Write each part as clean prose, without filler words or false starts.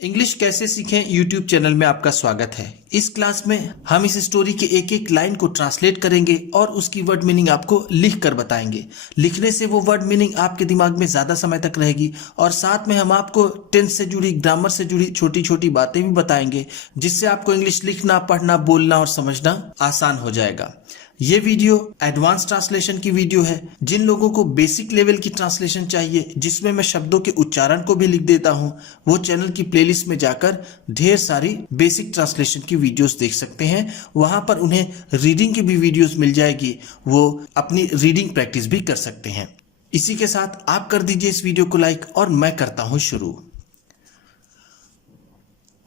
English कैसे सीखें YouTube channel में आपका स्वागत है। इस क्लास में हम इस स्टोरी के एक एक लाइन को ट्रांसलेट करेंगे और उसकी वर्ड मीनिंग आपको लिख कर बताएंगे। लिखने से वो वर्ड मीनिंग आपके दिमाग में ज़्यादा समय तक रहेगी और साथ में हम आपको टेंस से जुड़ी, ग्रामर से जुड़ी छोटी छोटी बातें भी बताएंगे, जिससे आपको इंग्लिश लिखना, पढ़ना, बोलना और समझना आसान हो जाएगा। ये वीडियो एडवांस ट्रांसलेशन की वीडियो है। जिन लोगों को बेसिक लेवल की ट्रांसलेशन चाहिए, जिसमें मैं शब्दों के उच्चारण को भी लिख देता हूं, वो चैनल की प्लेलिस्ट में जाकर ढेर सारी बेसिक ट्रांसलेशन की वीडियोस देख सकते हैं। वहां पर उन्हें रीडिंग की भी वीडियोस मिल जाएगी, वो अपनी रीडिंग प्रैक्टिस भी कर सकते हैं। इसी के साथ आप कर दीजिए इस वीडियो को लाइक और मैं करता हूं शुरू।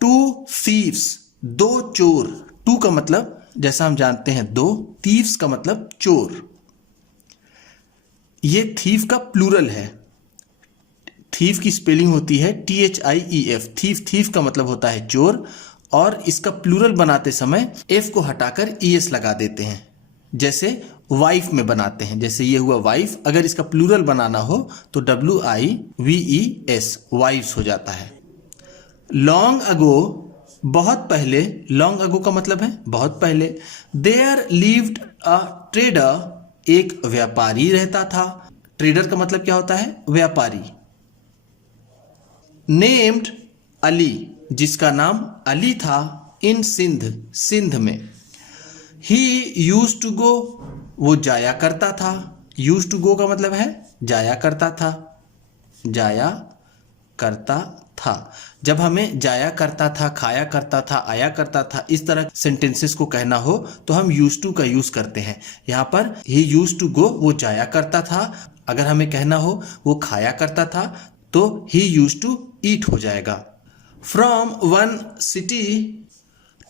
2 thieves, 2 चोर। 2 का मतलब जैसा हम जानते हैं 2, थीव्स का मतलब चोर। ये थीव का प्लूरल है। थीव की स्पेलिंग होती है THIEF। थीव का मतलब होता है चोर, और इसका प्लूरल बनाते समय F को हटाकर ES लगा देते हैं, जैसे वाइफ में बनाते हैं। जैसे ये हुआ वाइफ, अगर इसका प्लूरल बनाना हो तो WIVES, वाइफ्स हो जाता है। लॉन्ग अगो, बहुत पहले। लॉन्ग अगो का मतलब है बहुत पहले। देयर लिव्ड अ ट्रेडर, एक व्यापारी रहता था। ट्रेडर का मतलब क्या होता है? व्यापारी। नेम्ड अली, जिसका नाम अली था। इन सिंध, सिंध में। ही यूज्ड टू गो, वो जाया करता था। यूज्ड टू गो का मतलब है जाया करता था, जाया करता था। जब हमें जाया करता था, खाया करता था, आया करता था, इस तरह सेंटेंसेस को कहना हो तो हम यूज टू का यूज करते हैं। यहाँ पर ही यूज टू गो, वो जाया करता था। अगर हमें कहना हो वो खाया करता था तो ही यूज टू ईट हो जाएगा। From one city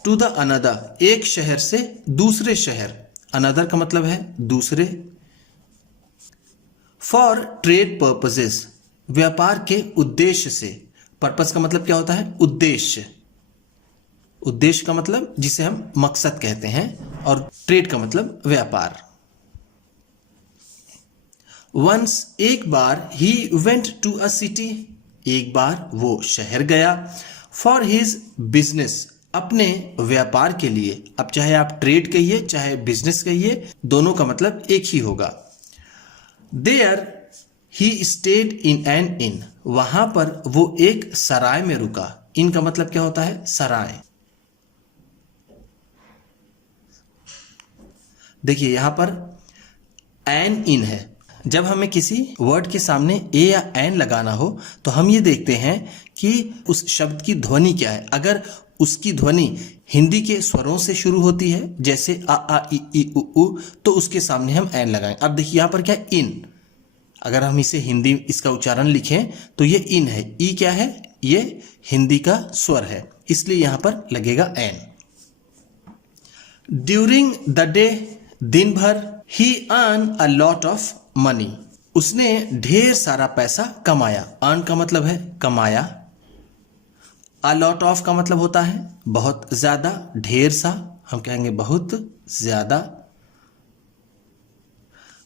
to the another, एक शहर से दूसरे शहर। अनदर का मतलब है दूसरे। फॉर ट्रेड पर्पसेस, व्यापार के उद्देश्य से। पर्पस का मतलब क्या होता है? उद्देश्य। उद्देश्य का मतलब जिसे हम मकसद कहते हैं, और ट्रेड का मतलब व्यापार। वंस, एक बार। He went to a city, एक बार वो शहर गया। फॉर हिज बिजनेस, अपने व्यापार के लिए। अब चाहे आप ट्रेड कहिए चाहे बिजनेस कहिए, दोनों का मतलब एक ही होगा। There he stayed in an inn, वहां पर वो एक सराय में रुका। इन का मतलब क्या होता है? सराय। देखिए यहां पर एन इन है। जब हमें किसी वर्ड के सामने ए या एन लगाना हो तो हम ये देखते हैं कि उस शब्द की ध्वनि क्या है। अगर उसकी ध्वनि हिंदी के स्वरों से शुरू होती है, जैसे आ इ उ उ, तो उसके सामने हम एन लगाएं। अब देखिए यहां पर क्या है? इन। अगर हम इसे हिंदी इसका उच्चारण लिखें तो ये इन है। ई क्या है? ये हिंदी का स्वर है, इसलिए यहां पर लगेगा एन। ड्यूरिंग द डे, दिन भर। He earn a lot of money, उसने ढेर सारा पैसा कमाया। अर्न का मतलब है कमाया। अ लॉट ऑफ का मतलब होता है बहुत ज्यादा, ढेर सा, हम कहेंगे बहुत ज्यादा।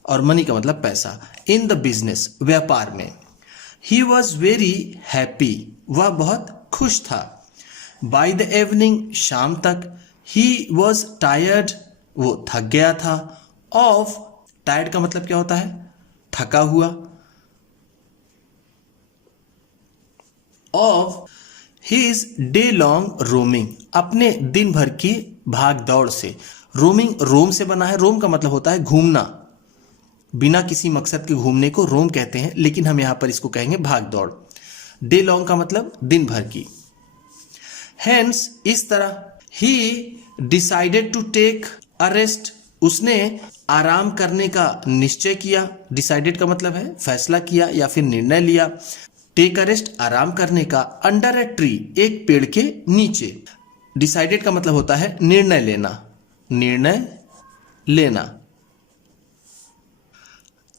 और मनी का मतलब पैसा। इन द बिजनेस, व्यापार में। ही वॉज वेरी हैप्पी, वह बहुत खुश था। बाय द इवनिंग, शाम तक। ही वॉज टायर्ड, वो थक गया था। ऑफ, टायर्ड का मतलब क्या होता है? थका हुआ। Of his day long roaming, अपने दिन भर की भाग दौड़ से। रोमिंग रोम से बना है। रोम का मतलब होता है घूमना, बिना किसी मकसद के घूमने को रोम कहते हैं, लेकिन हम यहां पर इसको कहेंगे भाग दौड़। डे लॉन्ग का मतलब दिन भर की। हेंस, इस तरह। He decided to take a rest, उसने आराम करने का निश्चय किया। डिसाइडेड का मतलब है फैसला किया या फिर निर्णय लिया। टेक अ रेस्ट, आराम करने का। अंडर ए ट्री, एक पेड़ के नीचे। डिसाइडेड का मतलब होता है निर्णय लेना, निर्णय लेना।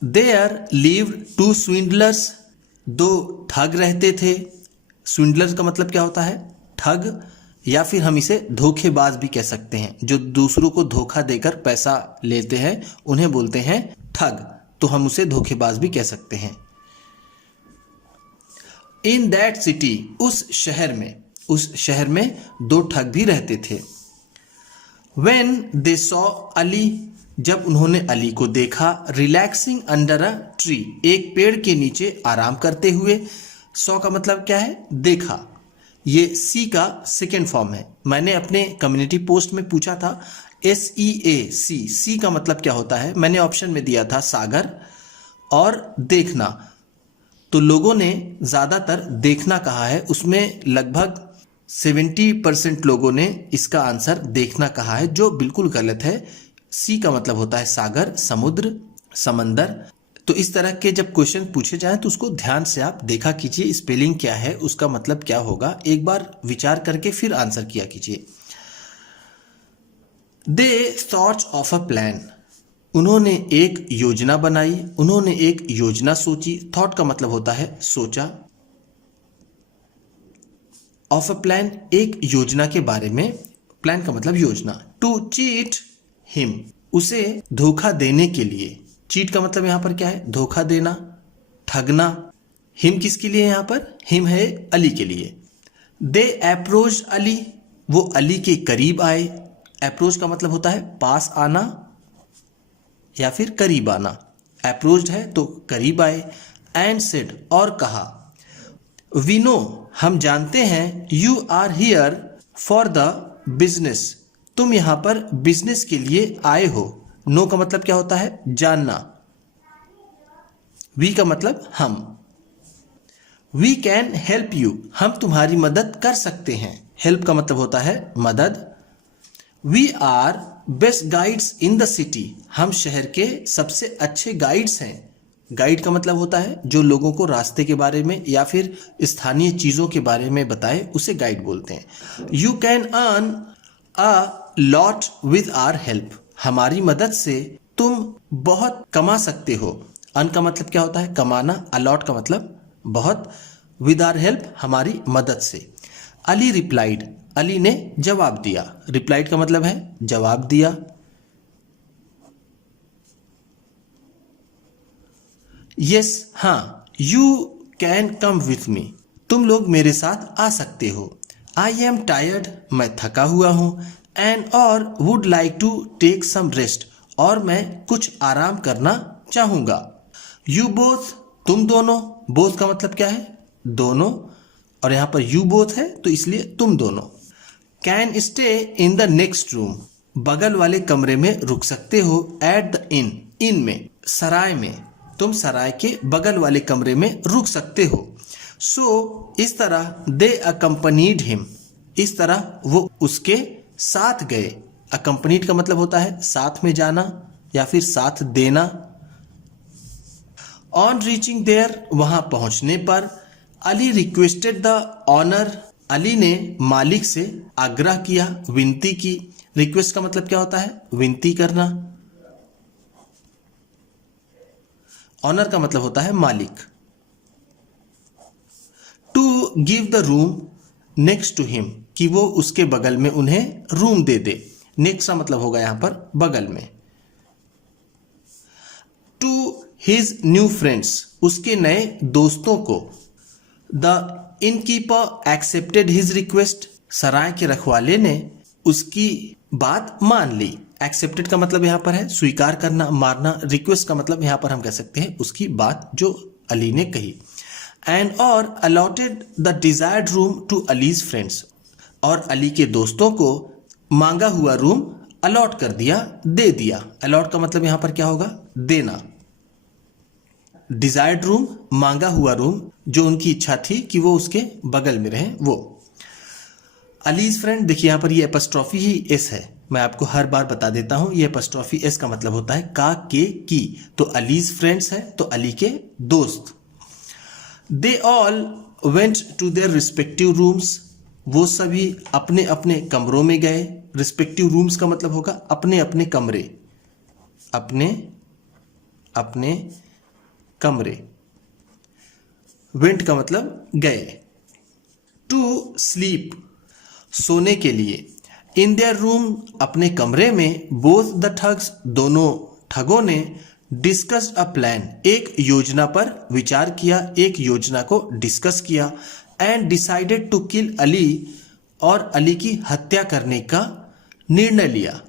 देयर लिव्ड 2 स्विंडलर्स, 2 ठग रहते थे। स्विंडलर्स का मतलब क्या होता है? ठग, या फिर हम इसे धोखेबाज भी कह सकते हैं। जो दूसरों को धोखा देकर पैसा लेते हैं उन्हें बोलते हैं ठग, तो हम उसे धोखेबाज भी कह सकते हैं। इन दैट सिटी, उस शहर में। उस शहर में 2 ठग भी रहते थे। When they saw अली, जब उन्होंने अली को देखा, रिलैक्सिंग अंडर अ ट्री, एक पेड़ के नीचे आराम करते हुए। सॉ का मतलब क्या है? देखा। ये सी का सेकेंड फॉर्म है। मैंने अपने कम्युनिटी पोस्ट में पूछा था SEAC, सी का मतलब क्या होता है? मैंने ऑप्शन में दिया था सागर और देखना, तो लोगों ने ज़्यादातर देखना कहा है। उसमें लगभग 70% लोगों ने इसका आंसर देखना कहा है, जो बिल्कुल गलत है। सी का मतलब होता है सागर, समुद्र, समंदर। तो इस तरह के जब क्वेश्चन पूछे जाएं तो उसको ध्यान से आप देखा कीजिए, स्पेलिंग क्या है, उसका मतलब क्या होगा, एक बार विचार करके फिर आंसर किया कीजिए। They thought of a plan, उन्होंने एक योजना बनाई, उन्होंने एक योजना सोची। थॉट का मतलब होता है सोचा, ऑफ अ प्लान एक योजना के बारे में, प्लान का मतलब योजना। टू चीट हिम, उसे धोखा देने के लिए। चीट का मतलब यहां पर क्या है? धोखा देना, ठगना। हिम किसके लिए? यहां पर हिम है अली के लिए। दे अप्रोच अली, वो अली के करीब आए। अप्रोच का मतलब होता है पास आना या फिर करीब आना। अप्रोच्ड है तो करीब आए। एंड सेड, और कहा, वी नो, हम जानते हैं, you are here for the business, तुम यहां पर बिजनेस के लिए आए हो। नो का मतलब क्या होता है? जानना। वी का मतलब हम। वी कैन हेल्प यू, हम तुम्हारी मदद कर सकते हैं। हेल्प का मतलब होता है मदद। We are best guides in the city, हम शहर के सबसे अच्छे गाइड्स हैं। गाइड का मतलब होता है जो लोगों को रास्ते के बारे में या फिर स्थानीय चीज़ों के बारे में बताए, उसे गाइड बोलते हैं। You can earn a lot with our help, हमारी मदद से तुम बहुत कमा सकते हो। अर्न का मतलब क्या होता है? कमाना। अलॉट का मतलब बहुत। विद आवर हेल्प, हमारी मदद से। अली रिप्लाइड, अली ने जवाब दिया। रिप्लाइड का मतलब है जवाब दिया। यस, हाँ। You can come with me, तुम लोग मेरे साथ आ सकते हो। आई एम टायर्ड, मैं थका हुआ हूं। एंड और would like to take some rest, और मैं कुछ आराम करना चाहूंगा। यू बोथ, तुम दोनों। बोथ का मतलब क्या है? दोनों, और यहां पर यू बोथ है तो इसलिए तुम दोनों। Can stay in the next room, बगल वाले कमरे में रुक सकते हो। एट द इन, इन में, सराय में, तुम सराय के बगल वाले कमरे में रुक सकते हो। सो इस तरह दे अकम्पनीड हिम, इस तरह वो उसके साथ गए। अकम्पनीड का मतलब होता है साथ में जाना या फिर साथ देना। ऑन रीचिंग देयर, वहां पहुंचने पर, Ali requested the owner, Ali ने मालिक से आग्रह किया, विनती की। रिक्वेस्ट का मतलब क्या होता है? विनती करना। ऑनर का मतलब होता है मालिक। To give the room next to him, कि वो उसके बगल में उन्हें रूम दे दे। नेक्स्ट का मतलब होगा यहां पर बगल में। टू हिज न्यू फ्रेंड्स, उसके नए दोस्तों को। The innkeeper accepted his request, सराय के रखवाले ने उसकी बात मान ली। एक्सेप्टेड का मतलब यहां पर है स्वीकार करना, मारना। रिक्वेस्ट का मतलब यहां पर हम कह सकते हैं उसकी बात जो अली ने कही। एंड और allotted the desired room to Ali's friends, और अली के दोस्तों को मांगा हुआ रूम अलॉट कर दिया, दे दिया। अलॉट का मतलब यहां पर क्या होगा? देना। डिजायर्ड रूम, मांगा हुआ रूम, जो उनकी इच्छा थी कि वो उसके बगल में रहे, वो। अलीज फ्रेंड, देखिए यहां पर ये एपस्ट्रॉफी ही एस है, मैं आपको हर बार बता देता हूं, ये एपस्ट्रॉफी एस का मतलब होता है का, के, की। तो अलीज फ्रेंड्स है तो अली के दोस्त। They all went to their respective rooms, वो सभी अपने अपने कमरों में गए। रिस्पेक्टिव रूम्स का मतलब होगा अपने अपने कमरे, अपने अपने कमरे। वेंट का मतलब गए। टू स्लीप, सोने के लिए। इन देयर रूम, अपने कमरे में। बोथ द ठग्स, दोनों ठगों ने। डिस्कस्ड अ प्लान, एक योजना पर विचार किया, एक योजना को डिस्कस किया। And decided to kill Ali, और अली की हत्या करने का निर्णय लिया।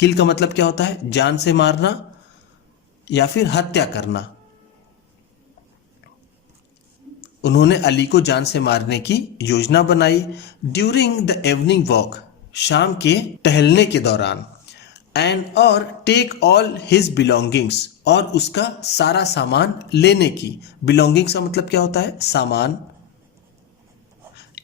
किल का मतलब क्या होता है? जान से मारना या फिर हत्या करना। उन्होंने अली को जान से मारने की योजना बनाई। ड्यूरिंग द इवनिंग वॉक, शाम के टहलने के दौरान। एंड और टेक ऑल हिज बिलोंगिंग्स, और उसका सारा सामान लेने की। बिलोंगिंग्स का मतलब क्या होता है? सामान।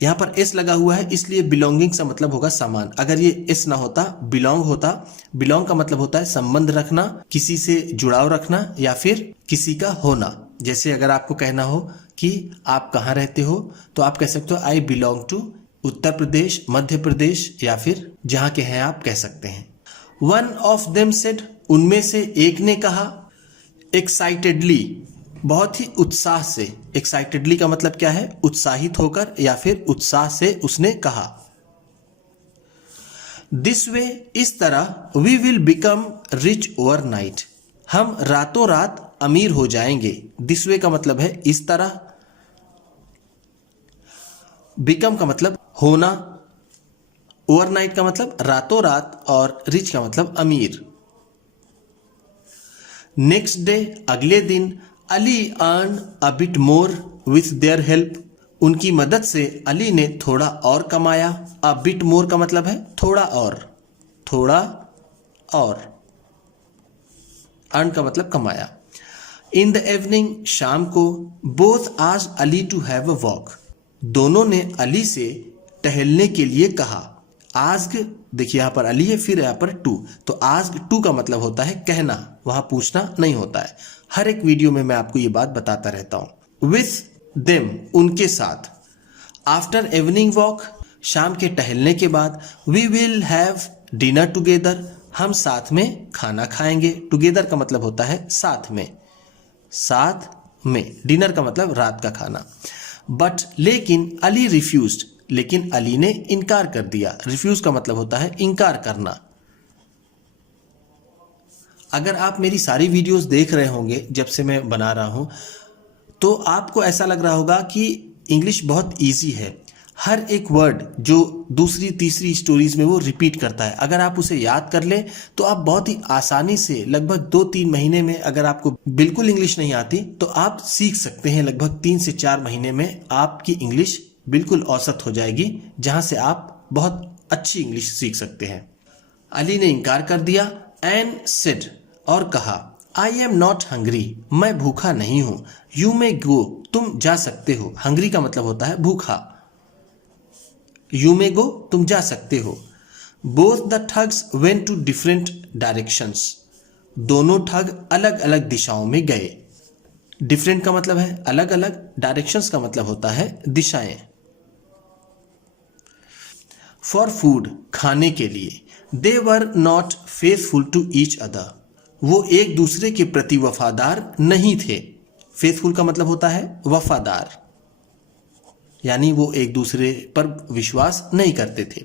यहां पर एस लगा हुआ है इसलिए बिलोंगिंग का मतलब होगा सामान। अगर ये एस ना होता, बिलोंग होता। बिलोंग का मतलब होता है संबंध रखना, किसी से जुड़ाव रखना या फिर किसी का होना। जैसे अगर आपको कहना हो कि आप कहाँ रहते हो तो आप कह सकते हो I belong to Uttar Pradesh, Madhya Pradesh, या फिर जहां के हैं आप कह सकते हैं। वन ऑफ देम सेड, उनमें से एक ने कहा। एक्साइटेडली, बहुत ही उत्साह से। एक्साइटेडली का मतलब क्या है? उत्साहित होकर या फिर उत्साह से उसने कहा। दिस वे, इस तरह। We will become rich overnight, हम रातों रात अमीर हो जाएंगे। दिस वे का मतलब है इस तरह। बिकम का मतलब होना, ओवरनाइट का मतलब रातों रात, और रिच का मतलब अमीर। नेक्स्ट डे, अगले दिन। Ali earn a bit more with their help, उनकी मदद से अली ने थोड़ा और कमाया। अ बिट मोर का मतलब है थोड़ा और, थोड़ा और। अर्न का मतलब कमाया। इन द इवनिंग, शाम को। Both asked Ali to have a walk, दोनों ने अली से टहलने के लिए कहा। आस्क, देखिए यहां पर अली है, फिर यहां पर टू, तो आस्क टू का मतलब होता है कहना, वहां पूछना नहीं होता है। हर एक वीडियो में मैं आपको ये बात बताता रहता हूं। विथ देम, उनके साथ। आफ्टर इवनिंग वॉक, शाम के टहलने के बाद। We will have dinner together, हम साथ में खाना खाएंगे। टुगेदर का मतलब होता है साथ में, साथ में। डिनर का मतलब रात का खाना। बट, लेकिन अली रिफ्यूज्ड, लेकिन अली ने इनकार कर दिया। रिफ्यूज का मतलब होता है इनकार करना। अगर आप मेरी सारी वीडियोस देख रहे होंगे जब से मैं बना रहा हूं, तो आपको ऐसा लग रहा होगा कि इंग्लिश बहुत इजी है। हर एक वर्ड जो दूसरी तीसरी स्टोरीज में वो रिपीट करता है, अगर आप उसे याद कर लें तो आप बहुत ही आसानी से लगभग 2-3 महीने में, अगर आपको बिल्कुल इंग्लिश नहीं आती तो आप सीख सकते हैं। लगभग 3 से 4 महीने में आपकी इंग्लिश बिल्कुल औसत हो जाएगी, जहां से आप बहुत अच्छी इंग्लिश सीख सकते हैं। अली ने इनकार कर दिया। एंड सेड, और कहा। आई एम नॉट हंग्री, मैं भूखा नहीं हूं। यू मे गो, तुम जा सकते हो। हंग्री का मतलब होता है भूखा। यू मे गो, तुम जा सकते हो। Both the thugs went to different directions, दोनों ठग अलग अलग दिशाओं में गए। डिफरेंट का मतलब है अलग अलग, डायरेक्शंस का मतलब होता है दिशाएं। फॉर फूड, खाने के लिए। They were not faithful to each other, वो एक दूसरे के प्रति वफादार नहीं थे। फेथफुल का मतलब होता है वफादार, यानी वो एक दूसरे पर विश्वास नहीं करते थे।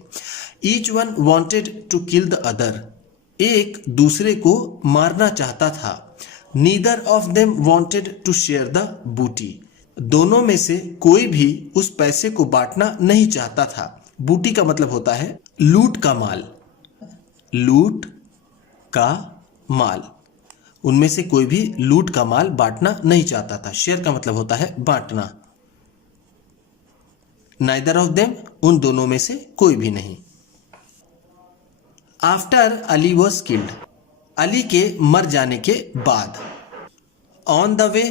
Each one wanted to kill the other, एक दूसरे को मारना चाहता था। Neither of them wanted to share the booty, दोनों में से कोई भी उस पैसे को बांटना नहीं चाहता था। बूटी का मतलब होता है लूट का माल, लूट का माल। उनमें से कोई भी लूट का माल बांटना नहीं चाहता था। शेयर का मतलब होता है बांटना। नाइदर ऑफ देम, उन दोनों में से कोई भी नहीं। After Ali was killed, Ali के मर जाने के बाद। ऑन द वे,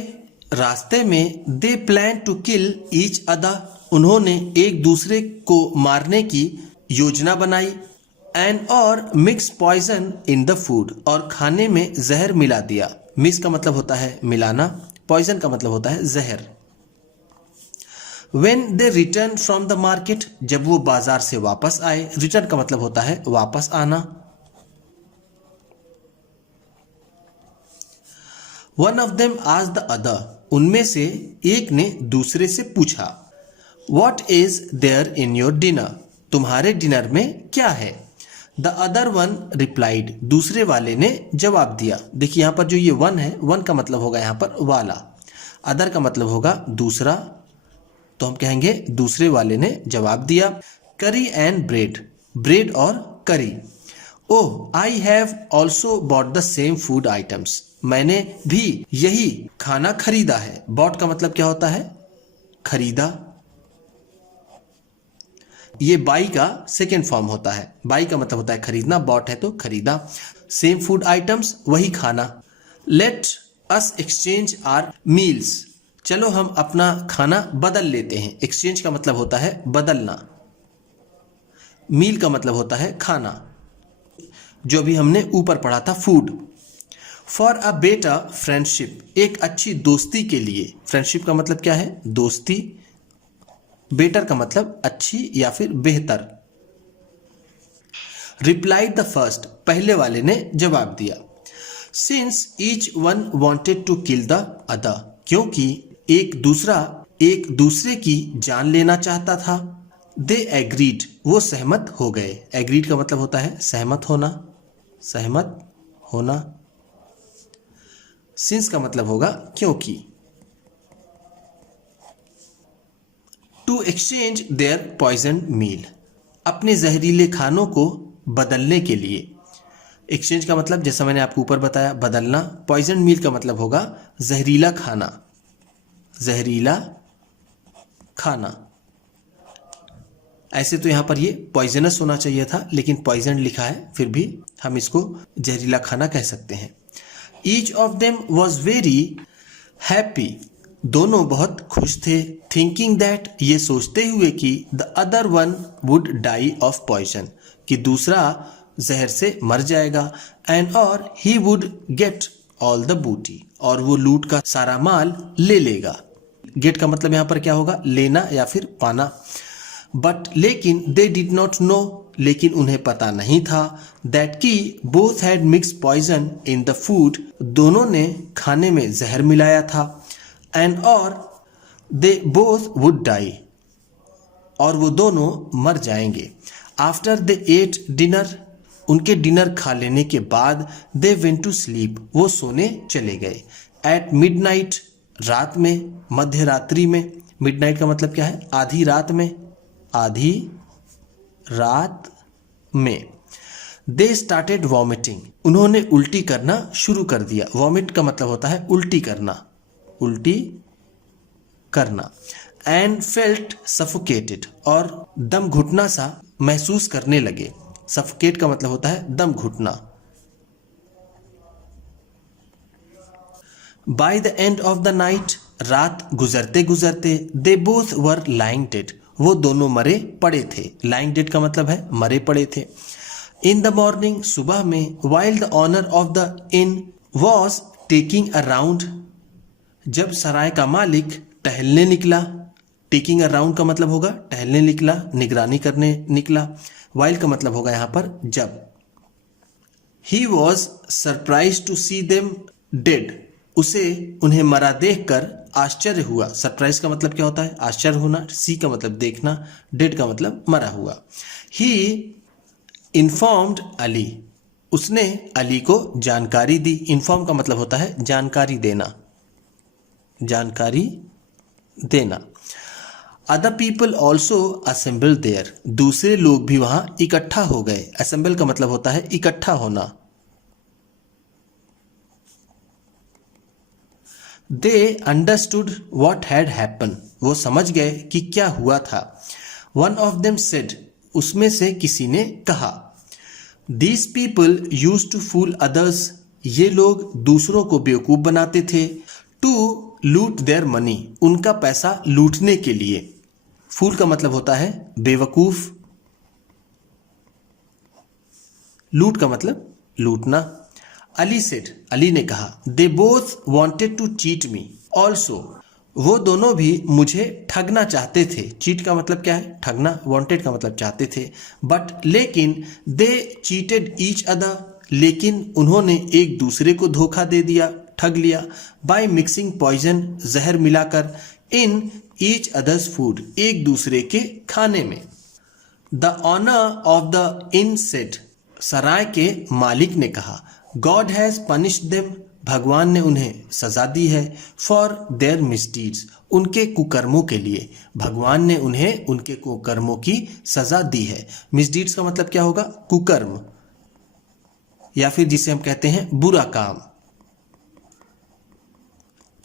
रास्ते में। They plan to kill each other, उन्होंने एक दूसरे को मारने की योजना बनाई। एंड और mix poison in the food, और खाने में जहर मिला दिया। मिक्स का मतलब होता है मिलाना, पॉइजन का मतलब होता है जहर। When they returned from the market, जब वो बाजार से वापस आए। रिटर्न का मतलब होता है वापस आना। One of them asked the other, उनमें से एक ने दूसरे से पूछा। What is there in your dinner, तुम्हारे डिनर में क्या है। The other one replied, दूसरे वाले ने जवाब दिया। देखिए यहां पर जो ये वन है, वन का मतलब होगा यहां पर वाला, अदर का मतलब होगा दूसरा, तो हम कहेंगे दूसरे वाले ने जवाब दिया। करी एंड ब्रेड, ब्रेड और curry. Oh I have also bought the same food items, मैंने भी यही खाना खरीदा है। बॉट का मतलब क्या होता है? खरीदा। ये बाई का सेकेंड फॉर्म होता है। बाई का मतलब होता है खरीदना, बॉट है तो खरीदा। सेम फूड आइटम्स, वही खाना। Let us exchange our meals, चलो हम अपना खाना बदल लेते हैं। एक्सचेंज का मतलब होता है बदलना, मील का मतलब होता है खाना, जो भी हमने ऊपर पढ़ा था food. For a better friendship, एक अच्छी दोस्ती के लिए। फ्रेंडशिप का मतलब क्या है? दोस्ती। बेटर का मतलब अच्छी या फिर बेहतर। रिप्लाइड द फर्स्ट, पहले वाले ने जवाब दिया। Since each one wanted to kill the other, क्योंकि एक दूसरे की जान लेना चाहता था। दे एग्रीड, वो सहमत हो गए। एग्रीड का मतलब होता है सहमत होना, सहमत होना। सिंस का मतलब होगा क्योंकि। टू एक्सचेंज देयर पॉइजन मील, अपने जहरीले खानों को बदलने के लिए। एक्सचेंज का मतलब जैसा मैंने आपको ऊपर बताया बदलना। पॉइजन मील का मतलब होगा जहरीला खाना, जहरीला खाना। ऐसे तो यहां पर ये पॉइजनस होना चाहिए था, लेकिन पॉइजन लिखा है, फिर भी हम इसको जहरीला खाना कह सकते हैं। Each of them was very happy, दोनों बहुत खुश थे। थिंकिंग दैट, ये सोचते हुए कि the other one would die of poison, कि दूसरा जहर से मर जाएगा। एंड और he would get all the booty, और वो लूट का सारा माल ले लेगा। गेट का मतलब यहां पर क्या होगा? लेना या फिर पाना। बट लेकिन दे डिड नॉट नो, लेकिन उन्हें पता नहीं था। दैट की both had mix poison in the food, दोनों ने खाने में जहर मिलाया था। एंड और दे बोथ वुड डाई, और वो दोनों मर जाएंगे। आफ्टर दे एट डिनर, उनके डिनर खा लेने के बाद दे वेंट टू स्लीप, वो सोने चले गए। एट मिडनाइट, रात में, मध्य रात्रि में। मिडनाइट का मतलब क्या है? आधी रात में, आधी रात में। दे स्टार्टेड वॉमिटिंग, उन्होंने उल्टी करना शुरू कर दिया। वॉमिट का मतलब होता है उल्टी करना, उल्टी करना। एंड फेल्ट सफोकेटेड, और दम घुटना सा महसूस करने लगे। सफोकेट का मतलब होता है दम घुटना। By the end of the night, रात गुजरते गुजरते, they both were lying dead, वो दोनों मरे पड़े थे। लाइंग डेड का मतलब है मरे पड़े थे। इन द मॉर्निंग, सुबह में, while the owner of the inn was taking a round, जब सराय का मालिक टहलने निकला। टेकिंग अ राउंड का मतलब होगा टहलने निकला, निगरानी करने निकला। वाइल का मतलब होगा यहां पर जब। He was surprise to see them dead, उसे उन्हें मरा देखकर आश्चर्य हुआ। सरप्राइज का मतलब क्या होता है? आश्चर्य होना। सी का मतलब देखना, डेड का मतलब मरा हुआ। ही इन्फॉर्म्ड अली, उसने अली को जानकारी दी। इन्फॉर्म का मतलब होता है जानकारी देना, जानकारी देना। Other people also assemble there, दूसरे लोग भी वहां इकट्ठा हो गए। असेंबल का मतलब होता है इकट्ठा होना। They understood what had happen, वो समझ गए कि क्या हुआ था। वन ऑफ देम सेड, उसमें से किसी ने कहा, these people use to fool others, ये लोग दूसरों को बेवकूफ बनाते थे। टू लूट देयर मनी, उनका पैसा लूटने के लिए। फूल का मतलब होता है बेवकूफ, लूट का मतलब लूटना। अली सेड, अली ने कहा, they both wanted to cheat me also, वो दोनों भी मुझे ठगना चाहते थे। चीट का मतलब क्या है? ठगना। वॉन्टेड का मतलब चाहते थे। बट लेकिन दे चीटेड ईच अदर, लेकिन उन्होंने एक दूसरे को धोखा दे दिया, ठग लिया। बाय मिक्सिंग पॉइजन, जहर मिलाकर। इन ईच अदर्स फूड, एक दूसरे के खाने में। The owner of the inn said, सराय के मालिक ने कहा, गॉड हैज पनिश्ड देम, भगवान ने उन्हें सजा दी है। फॉर देयर मिसडीड्स, उनके कुकर्मों के लिए भगवान ने उन्हें उनके कुकर्मों की सजा दी है। मिसडीड्स का मतलब क्या होगा? कुकर्म, या फिर जिसे हम कहते हैं बुरा काम।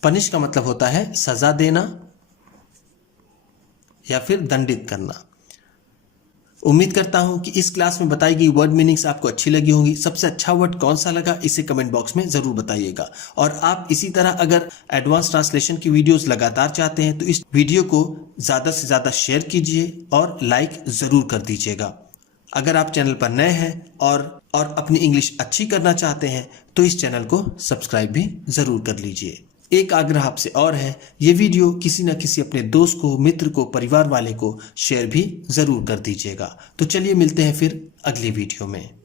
पनिश का मतलब होता है सजा देना या फिर दंडित करना। उम्मीद करता हूं कि इस क्लास में बताई गई वर्ड मीनिंग्स आपको अच्छी लगी होंगी। सबसे अच्छा वर्ड कौन सा लगा इसे कमेंट बॉक्स में जरूर बताइएगा। और आप इसी तरह अगर एडवांस ट्रांसलेशन की वीडियोस लगातार चाहते हैं तो इस वीडियो को ज़्यादा से ज़्यादा शेयर कीजिए और लाइक ज़रूर कर दीजिएगा। अगर आप चैनल पर नए हैं और अपनी इंग्लिश अच्छी करना चाहते हैं तो इस चैनल को सब्सक्राइब भी ज़रूर कर लीजिए। एक आग्रह आपसे और है, ये वीडियो किसी न किसी अपने दोस्त को, मित्र को, परिवार वाले को शेयर भी ज़रूर कर दीजिएगा। तो चलिए मिलते हैं फिर अगली वीडियो में।